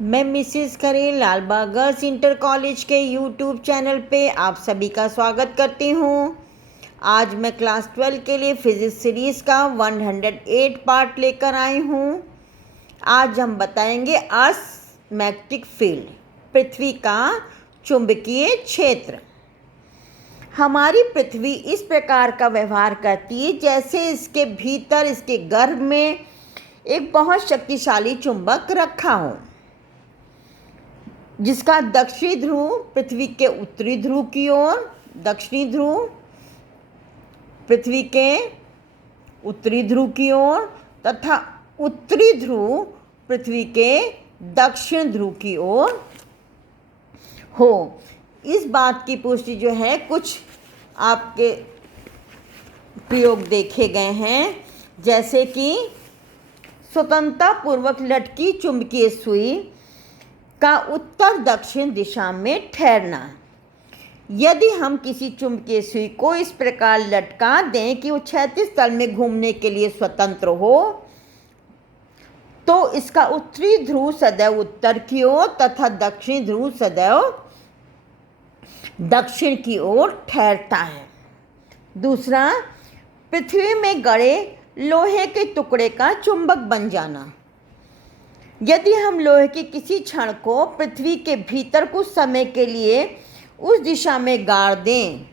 मैं मिसेस करीम Lalbagh girls inter college के YouTube channel पे आप सभी का स्वागत करती हूँ। आज मैं क्लास 12 के लिए फिजिक्स सीरीज़ का 108 पार्ट लेकर आई हूँ। आज हम बताएंगे अर्थ मैग्नेटिक फील्ड, पृथ्वी का चुंबकीय क्षेत्र। हमारी पृथ्वी इस प्रकार का व्यवहार करती है जैसे इसके भीतर, इसके गर्भ में एक बहुत शक्तिशाली चुंबक रखा हो, जिसका दक्षिणी ध्रुव पृथ्वी के उत्तरी ध्रुव की ओर, दक्षिणी ध्रुव पृथ्वी के उत्तरी ध्रुव की ओर तथा उत्तरी ध्रुव पृथ्वी के दक्षिण ध्रुव की ओर हो। इस बात की पुष्टि जो है कुछ आपके प्रयोग देखे गए हैं, जैसे कि स्वतंत्रता पूर्वक लटकी चुंबकीय सुई का उत्तर दक्षिण दिशा में ठहरना। यदि हम किसी चुंबकीय सुई को इस प्रकार लटका दें कि वो क्षैतिज तल में घूमने के लिए स्वतंत्र हो, तो इसका उत्तरी ध्रुव सदैव उत्तर की ओर तथा दक्षिणी ध्रुव सदैव दक्षिण की ओर ठहरता है। दूसरा, पृथ्वी में गड़े लोहे के टुकड़े का चुंबक बन जाना। यदि हम लोहे के किसी क्षण को पृथ्वी के भीतर कुछ समय के लिए उस दिशा में गाड़ दें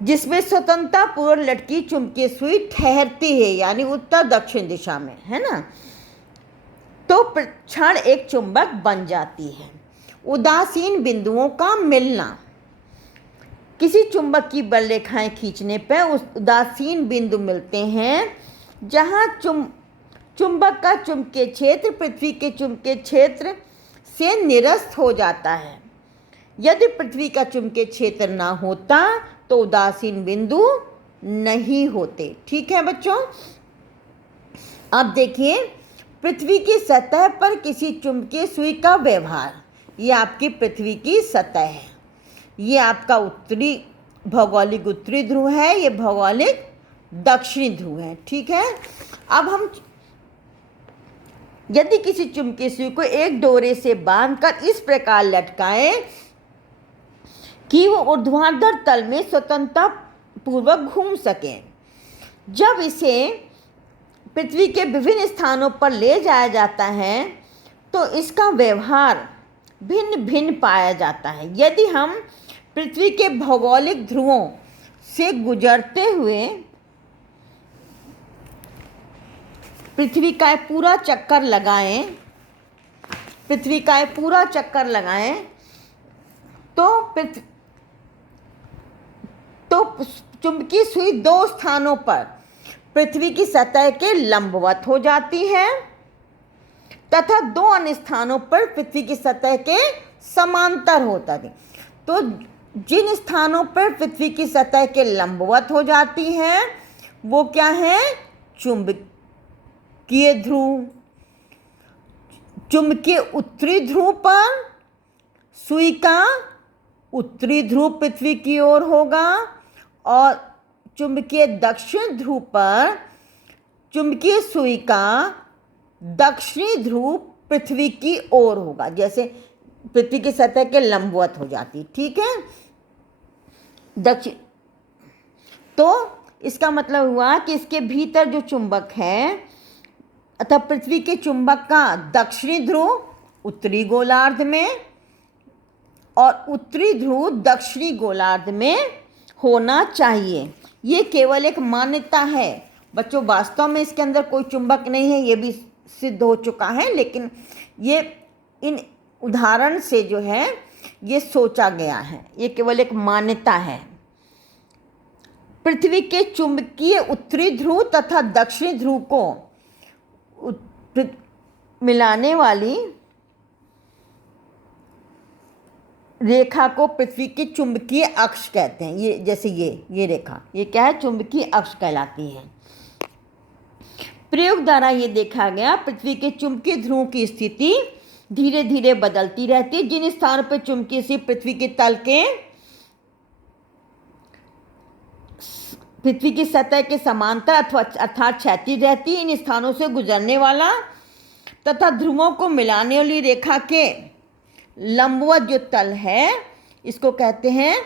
जिसमें स्वतंत्रता पूर्वक लटकी चुंबकीय सुई ठहरती है, यानी उत्तर दक्षिण दिशा में, है ना, तो क्षण एक चुंबक बन जाती है। उदासीन बिंदुओं का मिलना। किसी चुंबक की बल रेखाएं खींचने पर उस उदासीन बिंदु मिलते हैं जहां चुंबक का चुंबकीय क्षेत्र पृथ्वी के चुंबकीय क्षेत्र से निरस्त हो जाता है। यदि पृथ्वी का चुंबकीय क्षेत्र ना होता तो उदासीन बिंदु नहीं होते। ठीक है बच्चों, अब देखिए पृथ्वी की सतह पर किसी चुंबकीय सुई का व्यवहार। ये आपकी पृथ्वी की सतह है, ये आपका उत्तरी भौगोलिक उत्तरी ध्रुव है, ये भौगोलिक दक्षिणी ध्रुव है। ठीक है, अब हम यदि किसी चुंबकीय सुई को एक डोरे से बांधकर इस प्रकार लटकाएं कि वो ऊर्ध्वाधर तल में स्वतंत्रता पूर्वक घूम सके, जब इसे पृथ्वी के विभिन्न स्थानों पर ले जाया जाता है तो इसका व्यवहार भिन्न भिन्न पाया जाता है। यदि हम पृथ्वी के भौगोलिक ध्रुवों से गुजरते हुए पृथ्वी का पूरा चक्कर लगाएं, तो चुंबकीय सुई दो स्थानों पर पृथ्वी की सतह के लंबवत हो जाती है तथा दो अन्य स्थानों पर पृथ्वी की सतह के समांतर होता है। तो जिन स्थानों पर पृथ्वी की सतह के लंबवत हो जाती है वो क्या है? चुंबकीय ध्रुव। चुंबकीय उत्तरी ध्रुव पर सुई का उत्तरी ध्रुव पृथ्वी की ओर होगा और चुंबकीय दक्षिण ध्रुव पर चुंबकीय सुई का दक्षिणी ध्रुव पृथ्वी की ओर होगा, जैसे पृथ्वी की सतह के लंबवत हो जाती। ठीक है, दक्षिण। तो इसका मतलब हुआ कि इसके भीतर जो चुंबक है अतः पृथ्वी के चुंबक का दक्षिणी ध्रुव उत्तरी गोलार्ध में और उत्तरी ध्रुव दक्षिणी गोलार्ध में होना चाहिए। ये केवल एक मान्यता है बच्चों, वास्तव में इसके अंदर कोई चुंबक नहीं है, ये भी सिद्ध हो चुका है, लेकिन ये इन उदाहरण से जो है ये सोचा गया है, ये केवल एक मान्यता है। पृथ्वी के चुंबकीय उत्तरी ध्रुव तथा दक्षिणी ध्रुव को मिलाने वाली रेखा को पृथ्वी के चुंबकीय अक्ष कहते हैं। ये जैसे ये रेखा, ये क्या है? चुंबकीय अक्ष कहलाती है। प्रयोग द्वारा ये देखा गया पृथ्वी के चुंबकीय ध्रुवों की स्थिति धीरे धीरे बदलती रहती है। जिन स्थानों पर चुंबकीय से पृथ्वी के तल के पृथ्वी की सतह के समांतर अर्थात क्षैतिज रहती है, इन स्थानों से गुजरने वाला तथा ध्रुवों को मिलाने वाली रेखा के लंबवत जो तल है इसको कहते हैं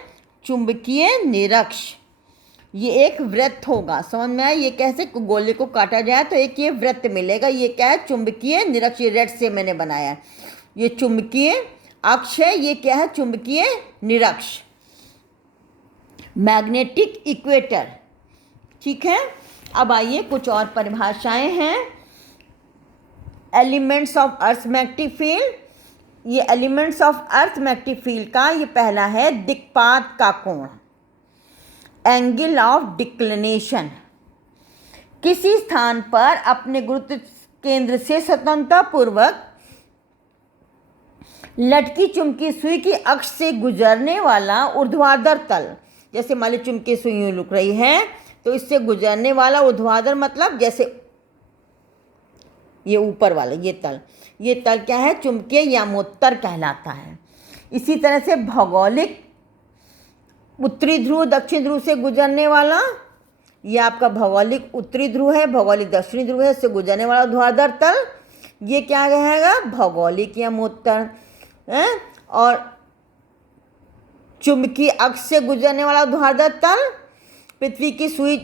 चुंबकीय निरक्ष। ये एक वृत्त होगा, समझ में आया? ये कैसे गोले को काटा जाए तो एक ये वृत्त मिलेगा। ये क्या है? चुंबकीय निरक्ष। ये रेड से मैंने बनाया है। ये चुंबकीय अक्ष है, ये क्या है? चुंबकीय निरक्ष। Magnetic equator. ठीक है, अब आइए कुछ और परिभाषाएं हैं। Elements of earth magnetic field. ये elements of earth magnetic field का ये पहला है दिक्पात का कोण, एंगल ऑफ डिक्लिनेशन। किसी स्थान पर अपने गुरुत्व केंद्र से स्वतंत्रतापूर्वक लटकी चुंबकीय सुई की अक्ष से गुजरने वाला ऊर्ध्वाधर तल, जैसे मान ली चुंबकीय सुई यूं लुक रही है तो इससे गुजरने वाला ऊर्ध्वाधर मतलब जैसे ये ऊपर वाला ये तल क्या है? चुंबकीय यामोत्तर कहलाता है। इसी तरह से भौगोलिक उत्तरी ध्रुव दक्षिण ध्रुव से गुजरने वाला, ये आपका भौगोलिक उत्तरी ध्रुव है, भौगोलिक दक्षिणी ध्रुव है, इससे गुजरने वाला ऊर्ध्वाधर तल ये क्या रहेगा? भौगोलिक यामोत्तर। और चुंबकीय अक्ष से गुजरने वाला ऊर्ध्वाधर तल, पृथ्वी की सुई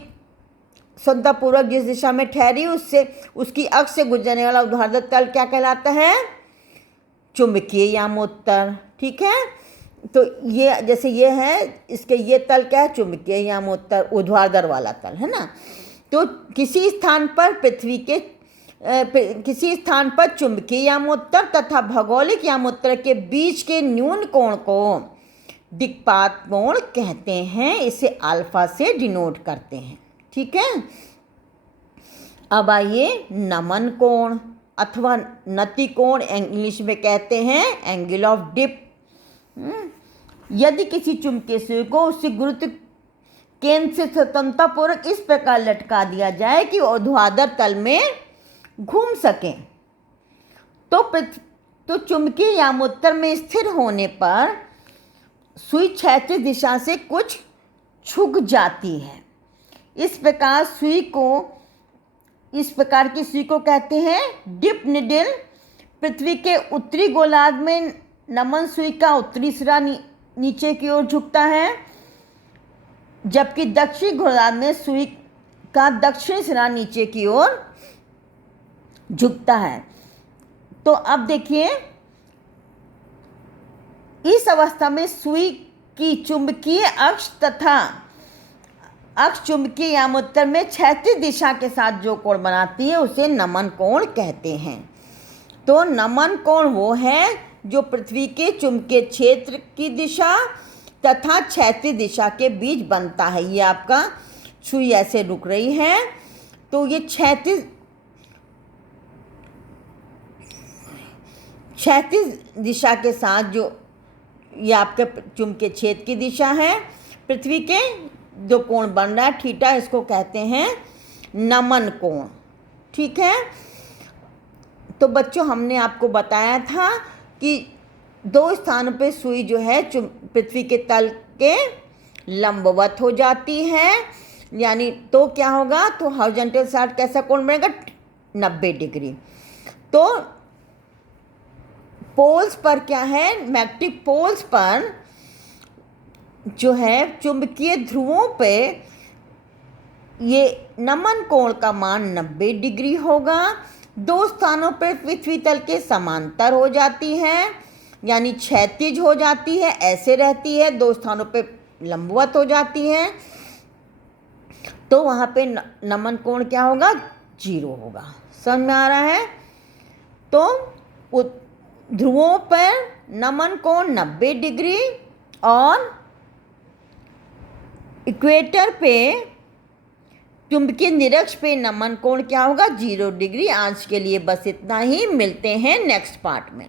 स्वतंत्रतापूर्वक जिस दिशा में ठहरी उससे उसकी अक्ष से गुजरने वाला ऊर्ध्वाधर तल क्या कहलाता है? चुंबकीय यामोत्तर। ठीक है, तो ये जैसे ये है, इसके ये तल क्या है? चुंबकीय यामोत्तर, ऊर्ध्वाधर वाला तल है ना। तो किसी स्थान पर चुंबकीय यामोत्तर तथा भौगोलिक यामोत्तर के बीच के न्यून कोण को दिक्पात कोण कहते हैं। इसे अल्फा से डिनोट करते हैं। ठीक है, अब आइए नमन कोण अथवा नति कोण इंग्लिश में कहते हैं एंगल ऑफ डिप। यदि किसी चुंबकीय सुई को उससे गुरुत्व केंद्र से स्वतंत्रतापूर्वक इस प्रकार लटका दिया जाए कि ऊर्ध्वाधर तल में घूम सके तो चुंबकीय यामोत्तर में स्थिर होने पर सुई क्षैतिज दिशा से कुछ झुक जाती है। इस प्रकार की सुई को कहते हैं डिप निडल। पृथ्वी के उत्तरी गोलार्ध में नमन सुई का उत्तरी सिरा नीचे की ओर झुकता है, जबकि दक्षिणी गोलार्ध में सुई का दक्षिणी सिरा नीचे की ओर झुकता है। तो अब देखिए, इस अवस्था में सुई की चुंबकीय अक्ष तथा अक्ष चुंबकीय यामोत्तर में क्षैतिज दिशा के साथ जो कोण बनाती है उसे नमन कोण कहते हैं। तो नमन कोण वो है जो पृथ्वी के चुंबकीय क्षेत्र की दिशा तथा क्षैतिज दिशा के बीच बनता है। ये आपका सुई ऐसे रुक रही है तो ये क्षैतिज दिशा के साथ जो ये आपके चुंबकीय क्षेत्र की दिशा है, पृथ्वी के जो कोण बन रहा है थीटा, इसको कहते हैं नमन कोण। ठीक है, तो बच्चों हमने आपको बताया था कि दो स्थानों पे सुई जो है पृथ्वी के तल के लंबवत हो जाती है, यानी तो क्या होगा? तो हॉरिजॉन्टल साइड कैसा कोण बनेगा? 90 डिग्री। तो पोल्स पर क्या है? मैग्नेटिक पोल्स पर जो है चुंबकीय ध्रुवों पे ये नमन कोण का मान 90 डिग्री होगा। दो स्थानों पर पृथ्वी तल के समांतर हो जाती है, यानी क्षैतिज हो जाती है, ऐसे रहती है। दो स्थानों पे लंबवत हो जाती है, तो वहाँ पे नमन कोण क्या होगा? 0 होगा। समझ में आ रहा है? तो ध्रुवों पर नमन कोण 90 डिग्री और इक्वेटर पे चुंबकीय निरक्ष पे नमन कोण क्या होगा? 0 डिग्री। आज के लिए बस इतना ही, मिलते हैं नेक्स्ट पार्ट में।